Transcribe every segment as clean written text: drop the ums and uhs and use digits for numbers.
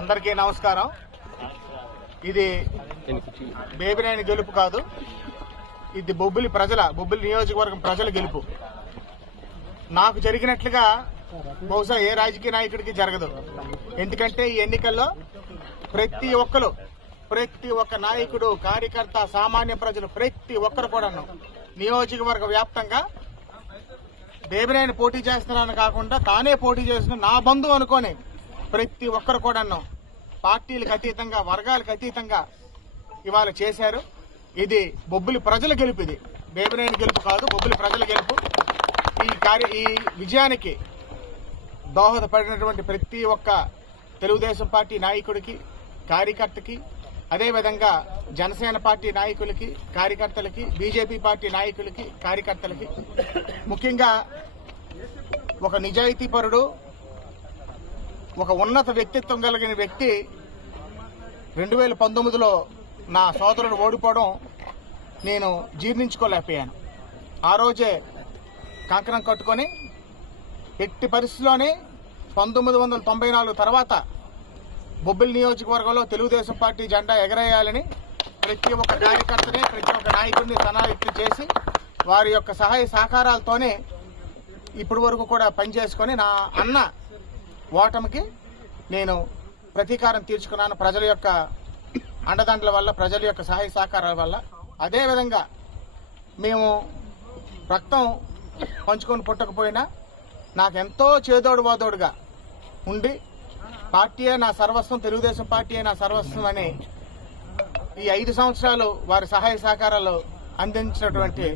అందరికీ నమస్కారం. ఇది బేబినేని గెలుపు కాదు, ఇది బొబ్బిలి నియోజకవర్గం ప్రజల గెలుపు. నాకు జరిగినట్లుగా బహుశా ఏ రాజకీయ నాయకుడికి జరగదు. ఎందుకంటే ఈ ఎన్నికల్లో ప్రతి ఒక్క నాయకుడు, కార్యకర్త, సామాన్య ప్రజలు ప్రతి ఒక్కరు కూడా నియోజకవర్గ వ్యాప్తంగా బేబినేని పోటీ చేస్తున్నాను కాకుండా తానే పోటీ చేసిన నా బంధువు అనుకోని ప్రతి ఒక్కరు కూడా పార్టీలకు అతీతంగా, వర్గాలకు అతీతంగా ఇవాళ చేశారు. ఇది బొబ్బిలి ప్రజల గెలుపు. ఇది బేబినేని గెలుపు కాదు, బొబ్బిలి ప్రజల గెలుపు. ఈ విజయానికి దోహదపడినటువంటి ప్రతి ఒక్క తెలుగుదేశం పార్టీ నాయకుడికి, కార్యకర్తకి, అదేవిధంగా జనసేన పార్టీ నాయకులకి, కార్యకర్తలకి, బీజేపీ పార్టీ నాయకులకి, కార్యకర్తలకి, ముఖ్యంగా ఒక నిజాయితీపరుడు, ఒక ఉన్నత వ్యక్తిత్వం కలిగిన వ్యక్తి 2019లో నా సోదరుడు ఓడిపోవడం నేను జీర్ణించుకోలేకపోయాను. ఆ రోజే కంకణం కట్టుకొని ఎట్టి పరిస్థితిలోనే 1994 తర్వాత బొబ్బిలి నియోజకవర్గంలో తెలుగుదేశం పార్టీ జెండా ఎగరేయాలని ప్రతి ఒక్క కార్యకర్తని, ప్రతి ఒక్క నాయకుడిని సన్నాహితం చేసి వారి యొక్క సహాయ సహకారాలతోనే ఇప్పటి వరకు కూడా పనిచేసుకొని నా అన్న ఓటమికి నేను ప్రతీకారం తీర్చుకున్నాను. ప్రజల యొక్క అండదండల వల్ల, ప్రజల యొక్క సహాయ సహకారాల వల్ల. అదేవిధంగా మేము రక్తం పంచుకొని పుట్టకపోయినా నాకెంతో చేదోడు వాదోడుగా ఉండి పార్టీయే నా సర్వస్వం, తెలుగుదేశం పార్టీయే నా సర్వస్వం అని ఈ 5 సంవత్సరాలు వారి సహాయ సహకారాలు అందించినటువంటి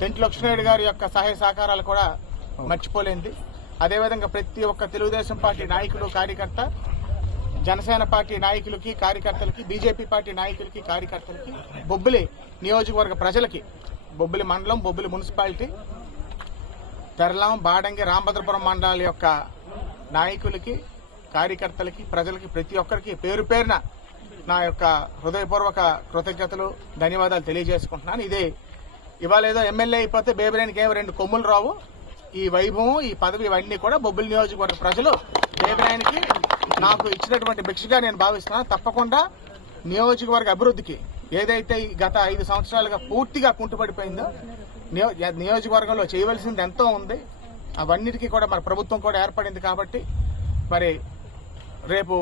తెంటి లక్ష్మణరెడ్డి గారి యొక్క సహాయ సహకారాలు కూడా మర్చిపోలేంది. అదేవిధంగా ప్రతి ఒక్క తెలుగుదేశం పార్టీ నాయకుడు, కార్యకర్త, జనసేన పార్టీ నాయకులకి, కార్యకర్తలకి, బీజేపీ పార్టీ నాయకులకి, కార్యకర్తలకి, బొబ్బిలి నియోజకవర్గ ప్రజలకి, బొబ్బిలి మండలం, బొబ్బిలి మున్సిపాలిటీ, తెరలాం, బాడంగి, రామభద్రపురం మండలాల యొక్క నాయకులకి, కార్యకర్తలకి, ప్రజలకి, ప్రతి ఒక్కరికి పేరు పేరున నా యొక్క హృదయపూర్వక కృతజ్ఞతలు, ధన్యవాదాలు తెలియజేసుకుంటున్నాను. ఇవాళ ఏదో ఎమ్మెల్యే అయిపోతే బేబినేనికి ఏమో 2 కొమ్ములు రావు. ఈ వైభవం, ఈ పదవి, ఇవన్నీ కూడా బొబ్బిలి నియోజకవర్గ ప్రజలు బేబినేనికి నాకు ఇచ్చినటువంటి భిక్షగా నేను భావిస్తున్నాను. తప్పకుండా నియోజకవర్గ అభివృద్ధికి ఏదైతే గత 5 సంవత్సరాలుగా పూర్తిగా కుంటుపడిపోయిందో, నియోజకవర్గంలో చేయవలసింది ఎంతో ఉంది. అవన్నిటికీ కూడా మన ప్రభుత్వం కూడా ఏర్పడింది. కాబట్టి మరి రేపు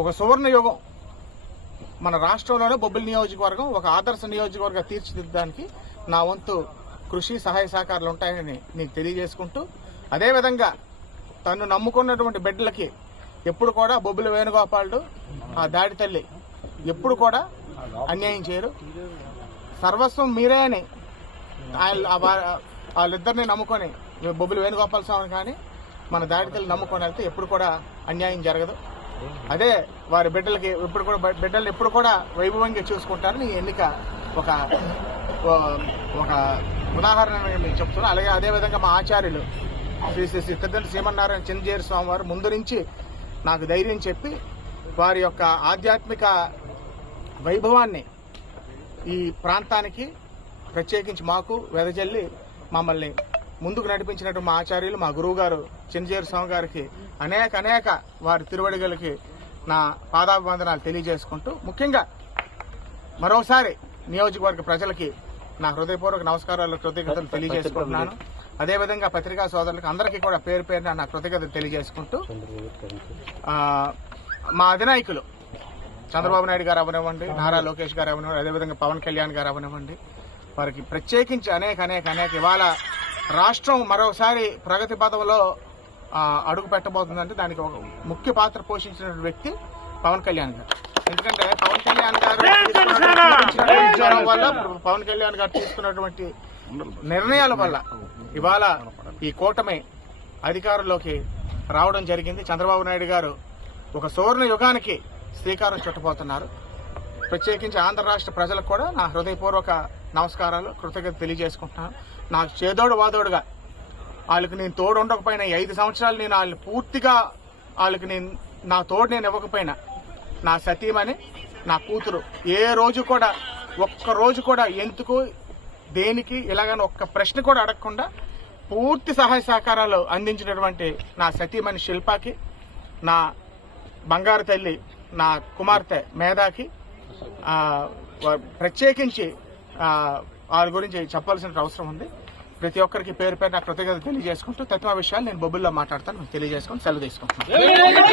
ఒక సువర్ణ యుగం మన రాష్ట్రంలోనే బొబ్బిలి నియోజకవర్గం ఒక ఆదర్శ నియోజకవర్గ తీర్చిదిద్దడానికి నా వంతు కృషి, సహాయ సహకారాలు ఉంటాయని నీకు తెలియజేసుకుంటూ, అదేవిధంగా తను నమ్ముకున్నటువంటి బిడ్డలకి ఎప్పుడు కూడా బొబ్బిలి వేణుగోపాలుడు, ఆ దాడి తల్లి ఎప్పుడు కూడా అన్యాయం చేయరు. సర్వస్వం మీరే అని వాళ్ళిద్దరిని నమ్ముకొని, బొబ్బిలి వేణుగోపాల స్వామిని కానీ మన దాడి తల్లి నమ్ముకొని వెళ్తే ఎప్పుడు కూడా అన్యాయం జరగదు. అదే వారి బిడ్డలకి బిడ్డల్ని ఎప్పుడు కూడా వైభవంగా చూసుకుంటారని ఈ ఎన్నిక ఒక ఉదాహరణ మీకు చెప్తున్నాను. అలాగే అదేవిధంగా మా ఆచార్యులు శ్రీ తిరుపతి శ్రీమన్నారాయణ చిన్నజీయర్ స్వామి వారు ముందు నుంచి నాకు ధైర్యం చెప్పి వారి యొక్క ఆధ్యాత్మిక వైభవాన్ని ఈ ప్రాంతానికి, ప్రత్యేకించి మాకు వెదజల్లి మమ్మల్ని ముందుకు నడిపించినట్టు మా ఆచార్యులు, మా గురువు గారు చిన్నజీయర్ స్వామి గారికి అనేక వారి తిరువడిగలకి నా పాదాభివందనాలు తెలియజేసుకుంటూ, ముఖ్యంగా మరోసారి నియోజకవర్గ ప్రజలకి నా హృదయపూర్వక నమస్కారాలు, కృతజ్ఞతలు తెలియజేసుకుంటున్నాను. అదేవిధంగా పత్రికా సోదరులకు అందరికీ కూడా పేరు పేరున నా కృతజ్ఞతలు తెలియజేసుకుంటూ, మా అధినాయకులు చంద్రబాబు నాయుడు గారు అవనివ్వండి, నారా లోకేష్ గారు అవనివ్వండి, అదేవిధంగా పవన్ కళ్యాణ్ గారు అవనివ్వండి, వారికి ప్రత్యేకించి అనేక ఇవాళ రాష్ట్రం మరోసారి ప్రగతి పథంలో అడుగు పెట్టబోతుందంటే దానికి ఒక ముఖ్య పాత్ర పోషించిన వ్యక్తి పవన్ కళ్యాణ్ గారు. ఎందుకంటే పవన్ కళ్యాణ్ గారు తీసుకున్నటువంటి నిర్ణయాల వల్ల ఇవాళ ఈ కూటమి అధికారంలోకి రావడం జరిగింది. చంద్రబాబు నాయుడు గారు ఒక సువర్ణ యుగానికి శ్రీకారం చుట్టబోతున్నారు. ప్రత్యేకించి ఆంధ్ర రాష్ట్ర ప్రజలకు కూడా నా హృదయపూర్వక నమస్కారాలు, కృతజ్ఞత తెలియజేసుకుంటున్నాను. నాకు చేదోడు వాదోడుగా వాళ్ళకి నేను తోడు ఉండకపోయినా, 5 సంవత్సరాలు నేను వాళ్ళని పూర్తిగా నా తోడు నేను ఇవ్వకపోయినా, నా సతీమణి, నా కూతురు ఒక్క రోజు కూడా ఎందుకు, దేనికి, ఇలాగని ఒక్క ప్రశ్న కూడా అడగకుండా పూర్తి సహాయ సహకారాలు అందించినటువంటి నా సతీమణి శిల్పాకి, నా బంగారు తల్లి నా కుమార్తె మేధాకి ప్రత్యేకించి వారి గురించి చెప్పాల్సిన అవసరం ఉంది. ప్రతి ఒక్కరికి పేరు పేరు నా కృతజ్ఞతలు తెలియజేసుకుంటూ తత్వ విషయాలు నేను బొబ్బుల్లో మాట్లాడతాను, తెలియజేసుకుని సెలవు తీసుకుంటున్నాను.